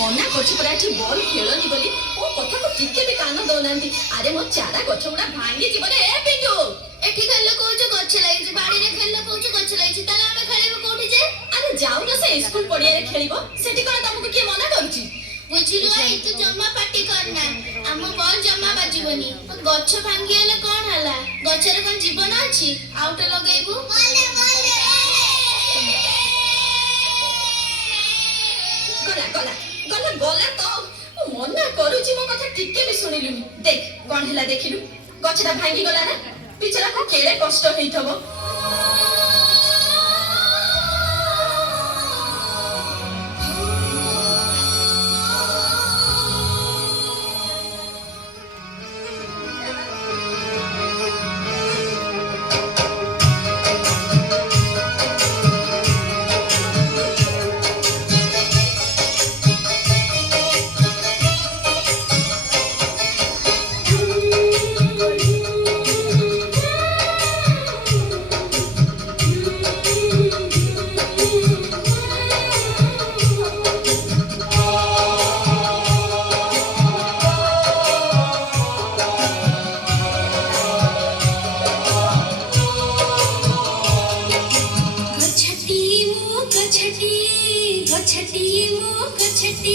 मना करछि परा ठी बॉल खेलनी बोली ओ कथा को टिके भी कान दौनांती। अरे मो चारा गछ गुडा भांगी जीवन ए पिंटू एठी खेल कोच गछ लागिछ बाड़ी रे खेल कोच गछ लागिछ ताला हमें खेलेबो कोठी जे। अरे जाऊ न से स्कूल पड़िया रे खेलिबो सेठी कोन तुमको के मना करछि। बुझिलु आई तू जम्मा पार्टी करना हम बॉल जम्मा बाजिबनी गछ भांगी हेले कोन हला गछ रे कोन जीवन अछि आउट लगेबू बोले गला गला गला गला तो मना करूछि मो कथा टिके भी सुनिलुनी। देख कोन हला देखिलु गछटा भांगी गला ना पिछरा को केड़े कष्ट हेइथबो। गछटी मो गछटी